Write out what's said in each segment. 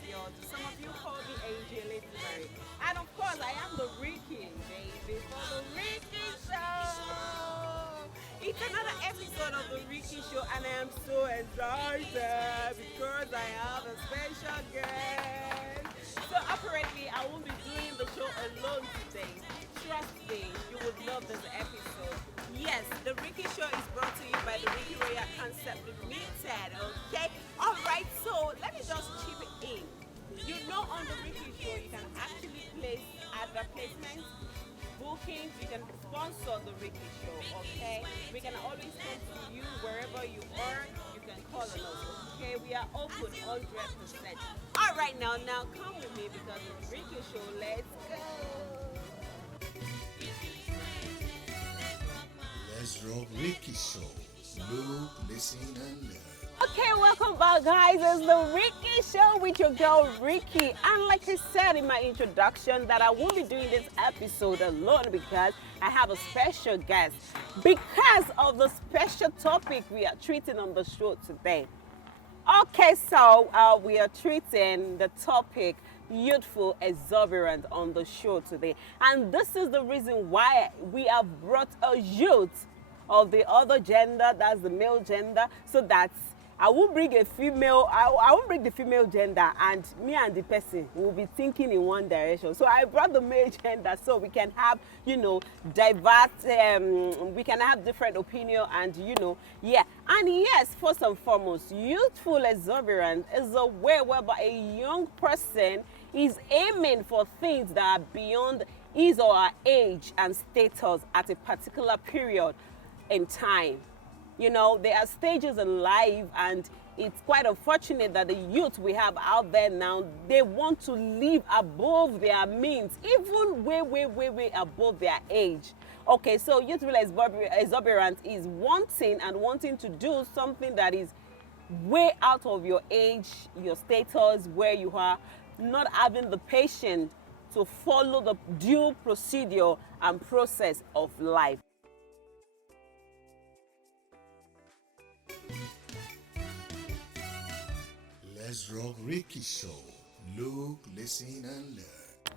of y'all do. Some of you call me AJ Literary. And of course, I am the Rikkie, baby, for the Rikkie Show. It's another episode of the Rikkie Show, and I am so excited because I have a special guest. So apparently, I won't be doing the show alone today. Trust me, you would love this episode. Yes, the Rikkie Show is brought to you by the RIKKIE Royal Concept Limited, okay? All right, so let me just chip it in. You know, on the Rikkie Show, you can actually place advertisements, bookings, you can sponsor the Rikkie Show, okay? We can always come to you wherever you are. You can call on us, okay? We are open 100%. All right, now come with me because it's the Rikkie Show. Let's go. Let's rock Rikkie Show. Look, listen, and learn. Okay, welcome back, guys. It's the Rikkie Show with your girl Rikkie. And like I said in my introduction, that I won't be doing this episode alone because I have a special guest. Because of the special topic we are treating on the show today. Okay, so we are treating the topic youthful exuberance on the show today. And this is the reason why we have brought a youth of the other gender, that's the male gender, so that I won't bring a female, I won't bring the female gender, and me and the person will be thinking in one direction. So I brought the male gender so we can have, you know, diverse, we can have different opinion, and you know, yeah. And yes, first and foremost, youthful exuberance is a way whereby a young person is aiming for things that are beyond his or her age and status at a particular period in time. You know, there are stages in life, and it's quite unfortunate that the youth we have out there now, they want to live above their means, even way above their age. Okay, so youthful exuberance is wanting to do something that is way out of your age, your status, where you are, not having the patience to follow the due procedure and process of life. Let's rock Rikkie Show. Look, listen, and learn.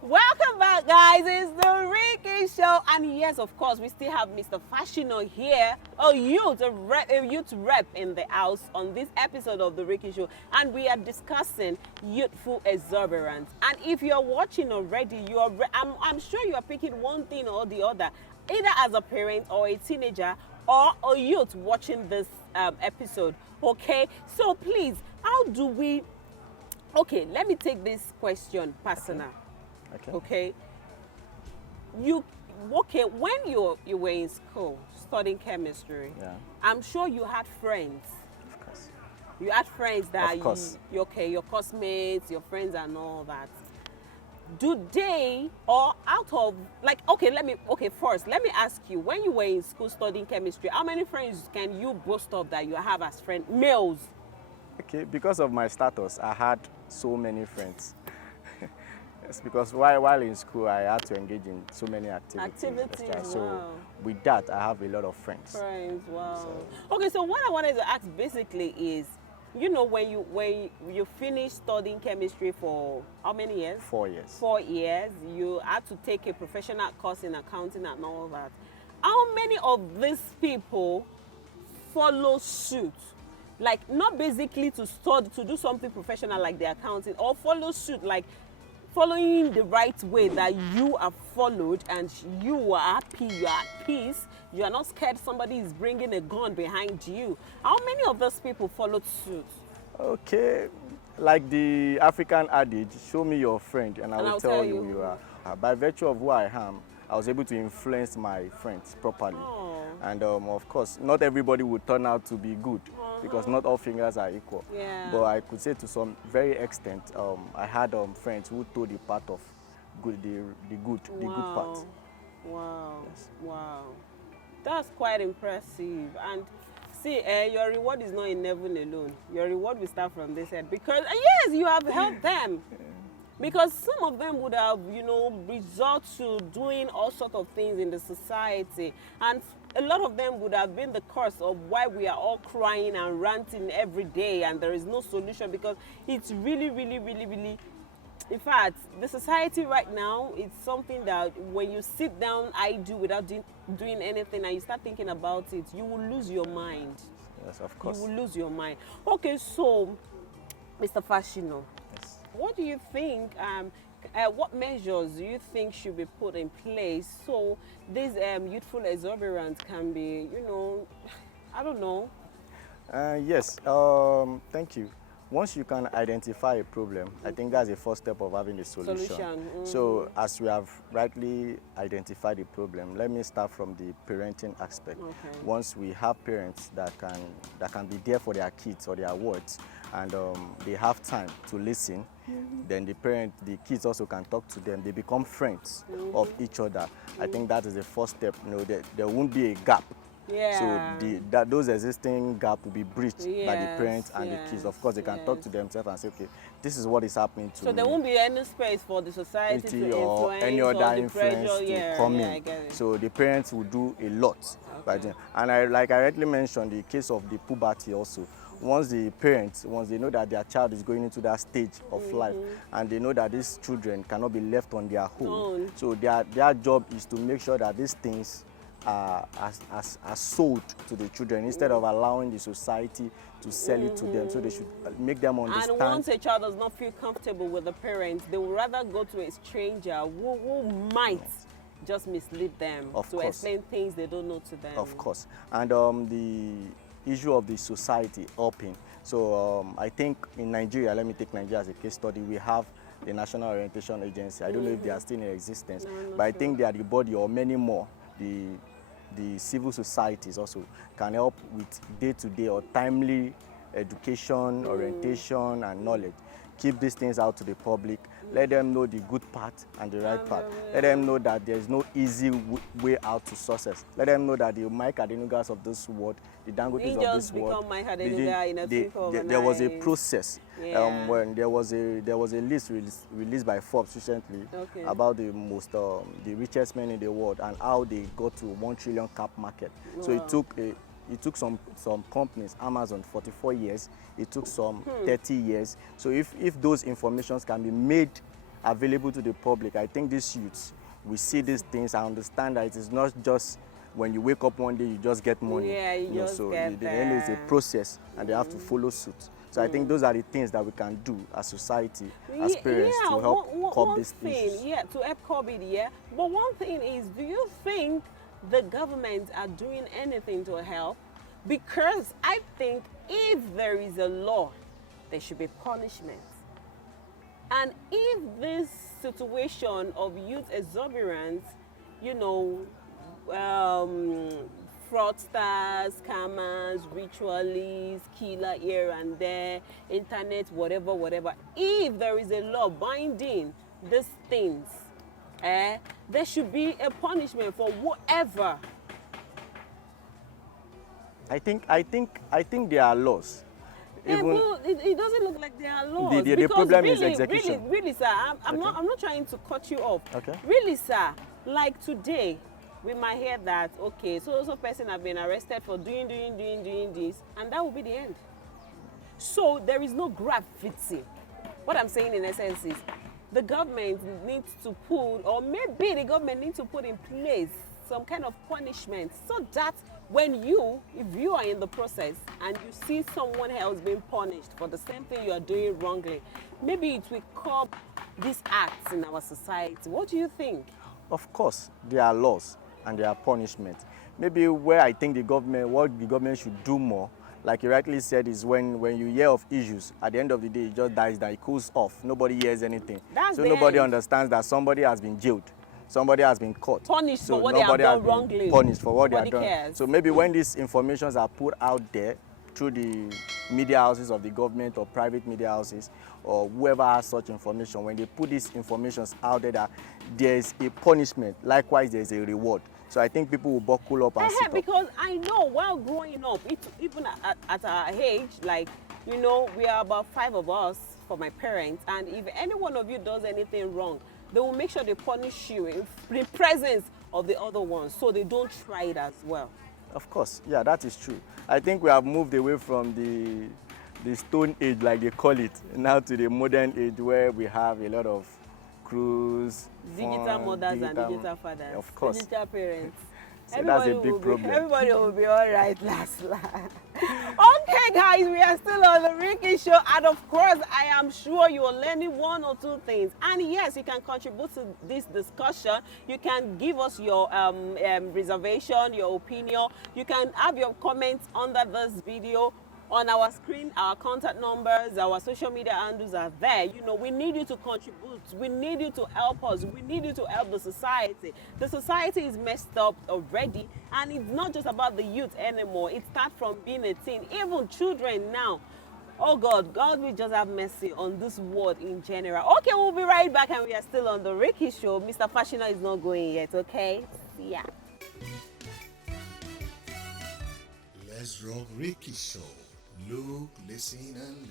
Welcome back, guys. It's the Rikkie Show, and yes, of course, we still have Mr. Fashino here, a youth rep in the house on this episode of the Rikkie Show, and we are discussing youthful exuberance. And if you are watching already, I'm sure you are picking one thing or the other, either as a parent or a teenager or a youth watching this episode. Okay, so please, how do we? Okay, let me take this question personal. Okay. When you were in school studying chemistry, Yeah. I'm sure you had friends. Of course. You had friends that Of course. your classmates, your friends and all that. Do they, or out of, like, first, let me ask you, when you were in school studying chemistry, how many friends can you boast of that you have as friends, males? Okay, because of my status, I had so many friends. Yes, because while in school, I had to engage in so many activities. That's right. So wow. with that, I have a lot of friends. Friends, wow. So- Okay, so what I wanted to ask basically is, you know, when you finished studying chemistry for how many years? 4 years. 4 years. You had to take a professional course in accounting and all that. How many of these people follow suit? Like, not basically to study, to do something professional like the accounting, or follow suit, like following the right way that you have followed, and you are happy, you are at peace, you are not scared somebody is bringing a gun behind you. How many of those people followed suit? Okay, like the African adage, show me your friend and I will tell you who you are. By virtue of who I am, I was able to influence my friends properly. Oh. And of course, not everybody would turn out to be good because not all fingers are equal. Yeah. But I could say to some very extent, I had friends who told the part of good, the good part. Wow. Yes. Wow. That's quite impressive. And see, your reward is not in heaven alone. Your reward will start from this end. Because, yes, you have helped them. Because some of them would have, you know, resort to doing all sorts of things in the society. And a lot of them would have been the cause of why we are all crying and ranting every day and there is no solution, because it's really, really, really, really, in fact, the society right now, it's something that when you sit down idle without doing anything and you start thinking about it, you will lose your mind. Yes, of course. You will lose your mind. Okay, so, Mr. Fashino, Yes. what do you think, what measures do you think should be put in place so this youthful exuberance can be, you know, I don't know. Yes, thank you. Once you can identify a problem, I think that's the first step of having a solution. So as we have rightly identified the problem, let me start from the parenting aspect. Okay. Once we have parents that can be there for their kids or their wards, and they have time to listen, then the kids also can talk to them. They become friends of each other. I think that is the first step. You know, there won't be a gap. Yeah. So those existing gap will be breached by the Yes, parents and the kids. Of course, they can talk to themselves and say, okay, this is what is happening to me. So there won't be any space for the society to or influence any other or the influence pressure. to come in. I get it. So the parents will do a lot. By then. And like I rightly mentioned, the case of the puberty also. Once they know that their child is going into that stage of life, and they know that these children cannot be left on their own, so their job is to make sure that these things are sold to the children instead of allowing the society to sell it to them. So they should make them understand. And once a child does not feel comfortable with the parents, they would rather go to a stranger who might just mislead them explain things they don't know to them. Of course. And the issue of the society upping. So I think in Nigeria, let me take Nigeria as a case study, we have the National Orientation Agency. I don't know if they are still in existence, but I think they are the body, or many more, the civil societies also can help with day-to-day or timely education, orientation, and knowledge. Keep these things out to the public. Let them know the good part and the right part. Let them know that there is no easy way out to success. Let them know that the Mike Adenugas of this world, the Dangotes of this world, there was a process. When there was a list released by Forbes recently about the richest men in the world and how they got to 1 trillion cap market. So it took some companies, Amazon, 44 years. It took some 30 years. So if those informations can be made available to the public, I think these youths will see these things and understand that it is not just when you wake up one day you just get money. Yeah, you just get the end is a process, and they have to follow suit. So I think those are the things that we can do as society, as parents, to help curb these issues. Yeah, to help curb it, yeah. But one thing is, do you think the government are doing anything to help? Because I think if there is a law, there should be punishment. And if this situation of youth exuberance, you know, fraudsters, scammers, ritualists, killer here and there, internet, whatever, if there is a law binding these things, there should be a punishment for whoever. I think there are laws. Well, it doesn't look like there are laws. The problem is execution. Really, sir, I'm not trying to cut you off. Okay. Really, sir, like today, we might hear that, okay, so person have been arrested for doing this, and that will be the end. So there is no gravity. What I'm saying in essence is, the government needs to put, or maybe the government needs to put in place some kind of punishment so that if you are in the process and you see someone else being punished for the same thing you are doing wrongly, maybe it will curb these acts in our society. What do you think? Of course, there are laws and there are punishments. Maybe what the government should do more, like you rightly said, is when you hear of issues, at the end of the day, it just dies down, it cools off. Nobody hears anything. So nobody understands that somebody has been jailed. Somebody has been caught. Punished for what they have done wrongly. Punished for what they have done. Cares. So maybe when these informations are put out there through the media houses of the government or private media houses or whoever has such information, when they put these informations out there that there is a punishment, likewise there is a reward. So I think people will buckle up and sit up. Because I know while growing up, even at our age, like, you know, we are about 5 of us for my parents, and if any one of you does anything wrong, they will make sure they punish you in the presence of the other ones, so they don't try it as well. Of course, yeah, that is true. I think we have moved away from the stone age, like they call it, now to the modern age where we have a lot of cruise, Digital fun, mothers and digital fathers. Of course. Digital parents. So that's a big will problem. Everybody will be all right last. Okay, guys, we are still on the Rikkie Show, and of course, I am sure you are learning one or two things. And yes, you can contribute to this discussion. You can give us your reservation, your opinion. You can have your comments under this video. On our screen, our contact numbers, our social media handles are there. You know, we need you to contribute. We need you to help us. We need you to help the society. The society is messed up already, and it's not just about the youth anymore. It starts from being a teen. Even children now. Oh God, God will just have mercy on this world in general. Okay, we'll be right back, and we are still on the Rikkie Show. Mr. Fashioner is not going yet, okay? See ya. Let's rock Rikkie Show. Look, listen, and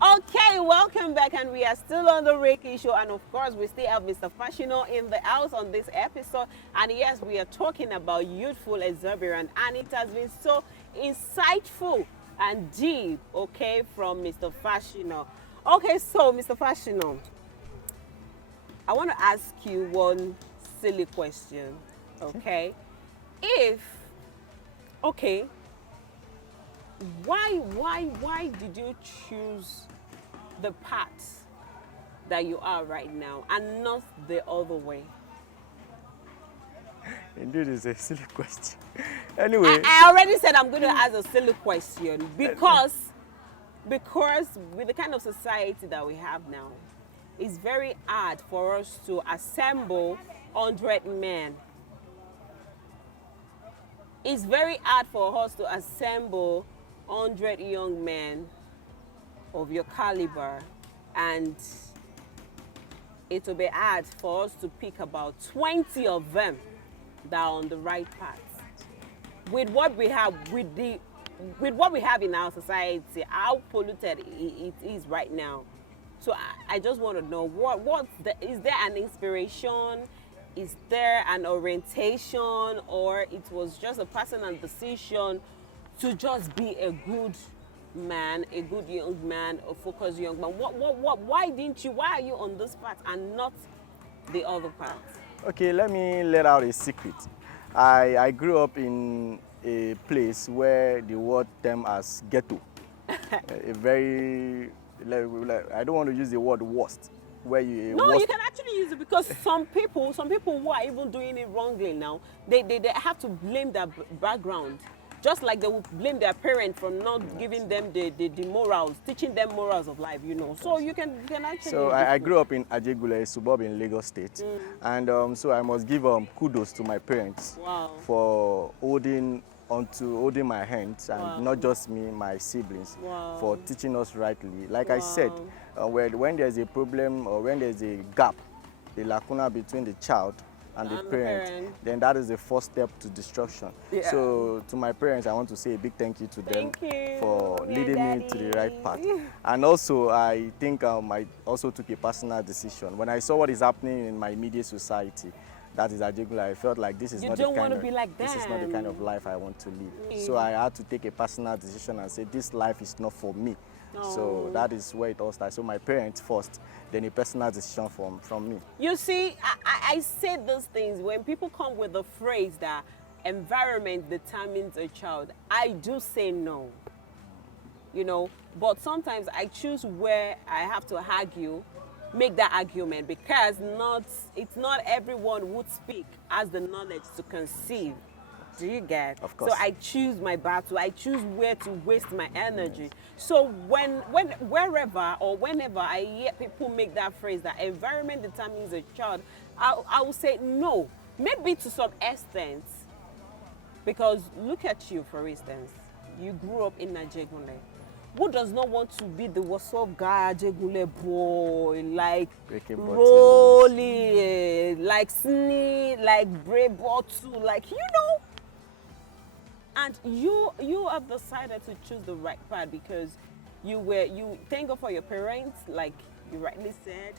learn. Okay, welcome back, and we are still on the Rikkie Show, and of course we still have Mr. Fashioner in the house on this episode. And yes, we are talking about youthful exuberance, and it has been so insightful and deep, okay, from Mr. Fashioner. Okay, so Mr. Fashioner, I want to ask you one silly question, okay? Why did you choose the path that you are right now and not the other way? Indeed, it's a silly question. Anyway. I already said I'm going to ask a silly question because with the kind of society that we have now, it's very hard for us to assemble 100 men. It's very hard for us to assemble 100 young men of your caliber, and it will be hard for us to pick about 20 of them that are on the right path. With what we have, with what we have in our society, how polluted it is right now. So I just want to know is there an inspiration? Is there an orientation, or it was just a personal decision to just be a good man, a good young man, a focused young man? Why are you on this path and not the other path? Okay, let me let out a secret. I grew up in a place where the word term as ghetto. A very, I don't want to use the word worst. Where you you can actually use it, because some people who are even doing it wrongly now, they have to blame their background. Just like they would blame their parents for not giving them the morals, teaching them morals of life, you know. So you can actually... So I grew up in Ajegule, a suburb in Lagos State. And so I must give kudos to my parents for holding my hands, and not just me, my siblings, for teaching us rightly. Like I said, when there's a problem or when there's a gap, the lacuna between the child and the parent, then that is the first step to destruction. Yeah. So to my parents, I want to say a big thank you to them for leading me to the right path. And also, I think I also took a personal decision. When I saw what is happening in my immediate society, that is Ajegula, I felt like this is not the kind of life I want to live. So I had to take a personal decision and say, this life is not for me. So that is where it all started. So my parents first, then a personal decision from me. You see, I say those things when people come with the phrase that environment determines a child. I do say no, you know, but sometimes I choose where I have to make that argument, because it's not everyone who would speak has the knowledge to conceive. Do you get? Of course. So I choose my battle. I choose where to waste my energy. So wherever or whenever I hear people make that phrase that environment determines a child, I will say no. Maybe to some extent, because look at you, for instance. You grew up in Ajegule. Who does not want to be the what's up guy, Ajegule boy, like Rolly, like Sneak, like Brave Bottle, like, you know? And you have decided to choose the right path because you thank God for your parents, like you rightly said,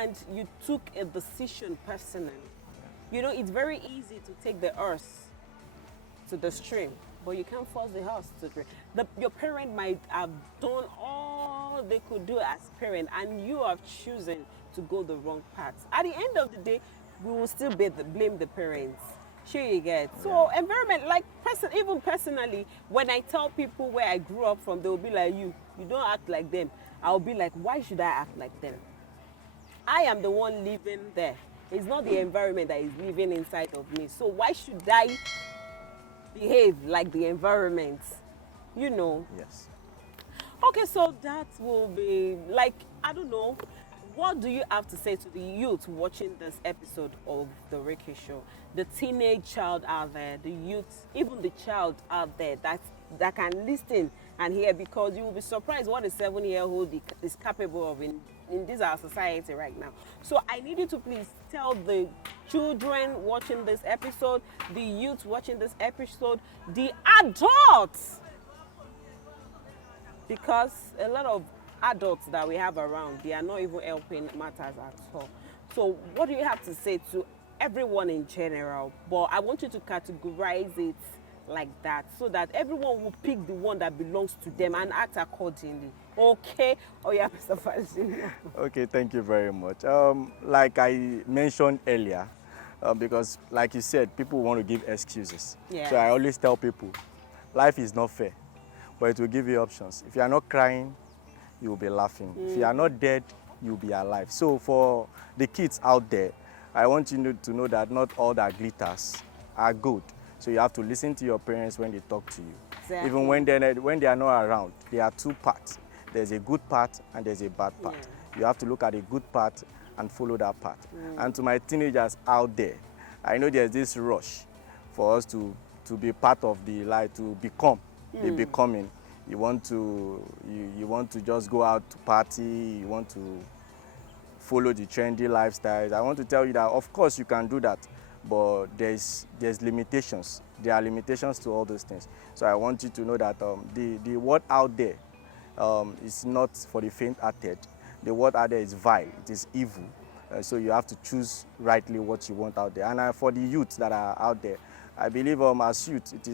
and you took a decision personally. You know, it's very easy to take the earth to the stream, but you can't force the horse to drink. Your parent might have done all they could do as parent, and you have chosen to go the wrong path. At the end of the day, we will still blame the parents. Sure you get. So environment, like even personally, when I tell people where I grew up from, they will be like, you don't act like them. I'll be like, why should I act like them? I am the one living there. It's not the environment that is living inside of me. So why should I behave like the environment? You know. Yes. Okay, so that will be like, I don't know. What do you have to say to the youth watching this episode of the Rikkie Show? The teenage child out there, the youth, even the child out there that can listen and hear, because you will be surprised what a 7-year-old is capable of in this our society right now. So I need you to please tell the children watching this episode, the youth watching this episode, the adults, because a lot of adults that we have around, they are not even helping matters at all. So what do you have to say to everyone in general? But I want you to categorize it like that, so that everyone will pick the one that belongs to them and act accordingly. Okay? Oh yeah, Mr. Fashion. Okay, thank you very much. Like I mentioned earlier, because like you said, people want to give excuses. Yeah. So I always tell people, life is not fair, but it will give you options. If you are not crying, you will be laughing. If you are not dead, you will be alive. So for the kids out there, I want you to know that not all that glitters are good. So you have to listen to your parents when they talk to you. Exactly. Even when they are not around, there are two parts. There's a good part and there's a bad part. Yeah. You have to look at a good part and follow that part. And to my teenagers out there, I know there's this rush for us to be part of the life, to become the becoming. You want to just go out to party, you want to follow the trendy lifestyles. I want to tell you that of course you can do that, but there's limitations. There are limitations to all those things. So I want you to know that the word out there is not for the faint-hearted. The word out there is vile, it is evil. So you have to choose rightly what you want out there. And for the youth that are out there, I believe as youth, it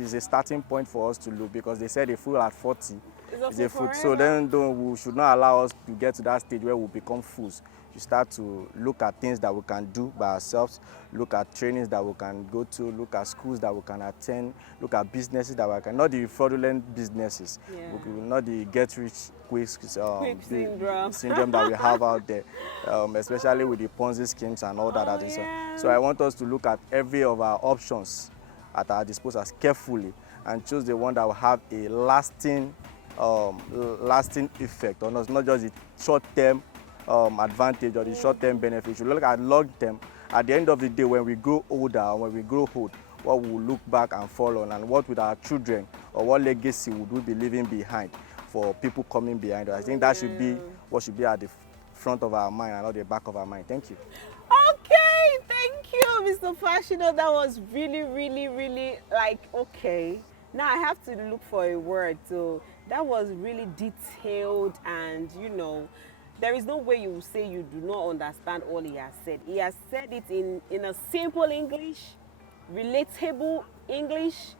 is a starting point for us to look, because they said a fool at 40 is a fool. So then we should not allow us to get to that stage where we become fools. You start to look at things that we can do by ourselves, look at trainings that we can go to, look at schools that we can attend, look at businesses that we can, not the fraudulent businesses, not the get-rich-quick syndrome that we have out there, especially with the Ponzi schemes and all that. So I want us to look at every of our options at our disposal carefully and choose the one that will have a lasting effect on us, not just the short-term advantage or the short-term benefit. You look at long-term. At the end of the day, when we grow older, when we grow old, what we will look back and fall on, and what with our children, or what legacy would we be leaving behind for people coming behind us. I think that should be what should be at the front of our mind and not the back of our mind. Thank you. Okay, thank you, Mr. Fashino. That was really, really, really okay. Now I have to look for a word. So that was really detailed, and there is no way you will say you do not understand all he has said. He has said it in a simple English, relatable English,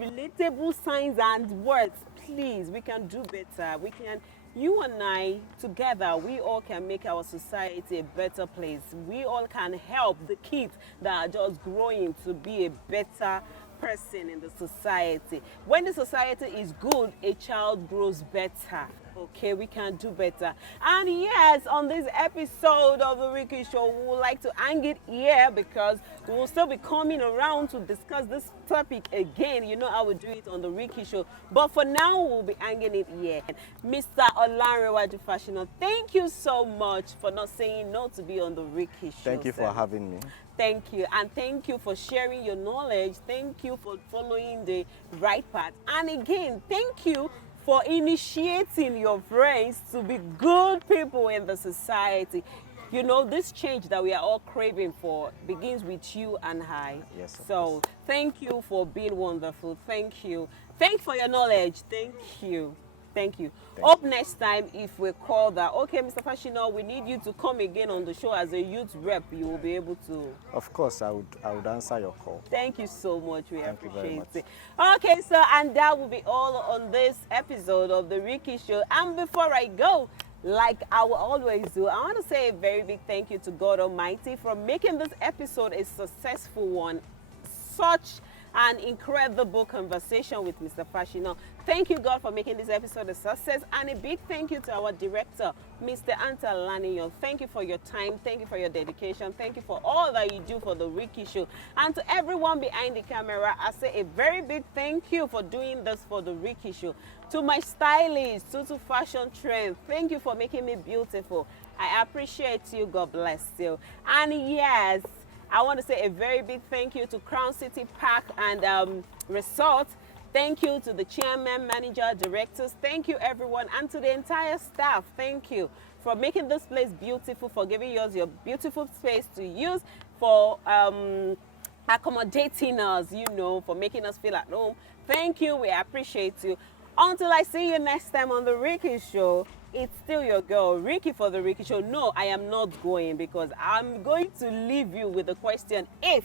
relatable signs and words. Please, we can do better. You and I, together, we all can make our society a better place. We all can help the kids that are just growing to be a better person in the society. When the society is good, a child grows better. Okay, we can do better. And yes, on this episode of the Rikkie Show, we would like to hang it here, because we will still be coming around to discuss this topic again. You know how we do it on the Rikkie Show. But for now, we'll be hanging it here. Mr. Olanrewaju Fashino, thank you so much for not saying no to be on the Rikkie Show. Thank you for having me. Thank you. And thank you for sharing your knowledge. Thank you for following the right path. And again, thank you for initiating your friends to be good people in the society. This change that we are all craving for begins with you and I. Yes, so thank you for being wonderful. Thank you. Thank you for your knowledge. Thank you. Thank you. Thank Hope you. next time if we call that, okay, Mr. Fashino, we need you to come again on the show as a youth rep, you will be able to. Of course, I would answer your call. Thank you so much. We Thank you very appreciate much. it. Okay, so and that will be all on this episode of the Rikkie Show. And before I go, like I will always do, I want to say a very big thank you to God Almighty for making this episode a successful one. Such an incredible conversation with Mr. Fashino. Thank you, God, for making this episode a success. And a big thank you to our director, Mr. Anta Laniyo. Thank you for your time. Thank you for your dedication. Thank you for all that you do for the Rikkie Show. And to everyone behind the camera, I say a very big thank you for doing this for the Rikkie Show. To my stylist, to Fashion Trend, thank you for making me beautiful. I appreciate you. God bless you. And yes, I want to say a very big thank you to Crown City Park and Resort. Thank you to the chairman, manager, directors. Thank you, everyone, and to the entire staff. Thank you for making this place beautiful, for giving us your beautiful space to use, for accommodating us, for making us feel at home. Thank you. We appreciate you. Until I see you next time on the Rikkie Show, it's still your girl, Rikkie for the Rikkie Show. No, I am not going because I'm going to leave you with the question, if.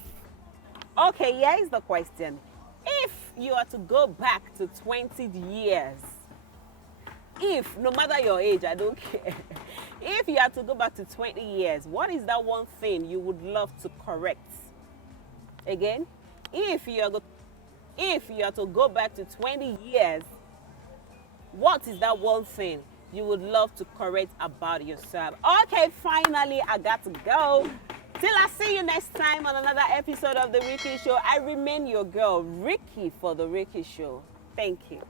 Okay, here is the question. If you are to go back to 20 years, if, no matter your age, I don't care. If you are to go back to 20 years, what is that one thing you would love to correct? Again, if you are to go back to 20 years, what is that one thing you would love to correct about yourself? Okay, finally, I got to go. Till I see you next time on another episode of The Rikkie Show, I remain your girl, Rikkie for The Rikkie Show. Thank you.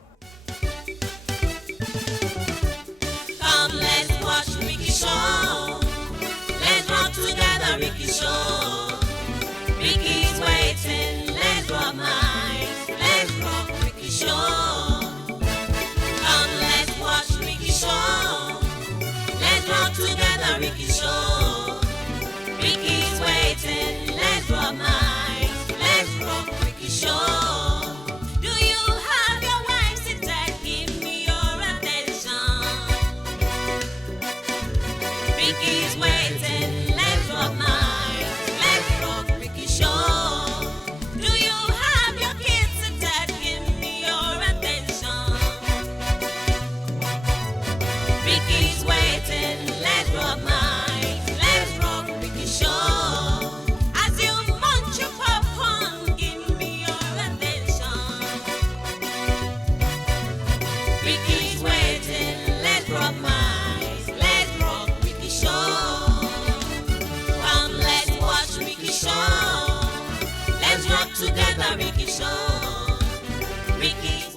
Come, let's watch Rikkie Show. Let's rock together, Rikkie Show. Rikkie's waiting, let's rock minds. Let's rock Rikkie Show. Let's rock together, Rikkie Show. Rikkie's waiting, let's rock minds. Let's rock Rikkie Show. Do you have your wife seated? Give me your attention. Rikkie's waiting, let's rock minds. Let's rock Rikkie Show. Do you have your kids seated? Give me your attention. Rikkie's waiting, let's rock minds, let's rock Rikkie Show. As you munch your popcorn, give me your attention. Rikkie's waiting, let's rock minds, let's rock Rikkie Show. Come, let's watch Rikkie Show. Let's rock together, Rikkie Show.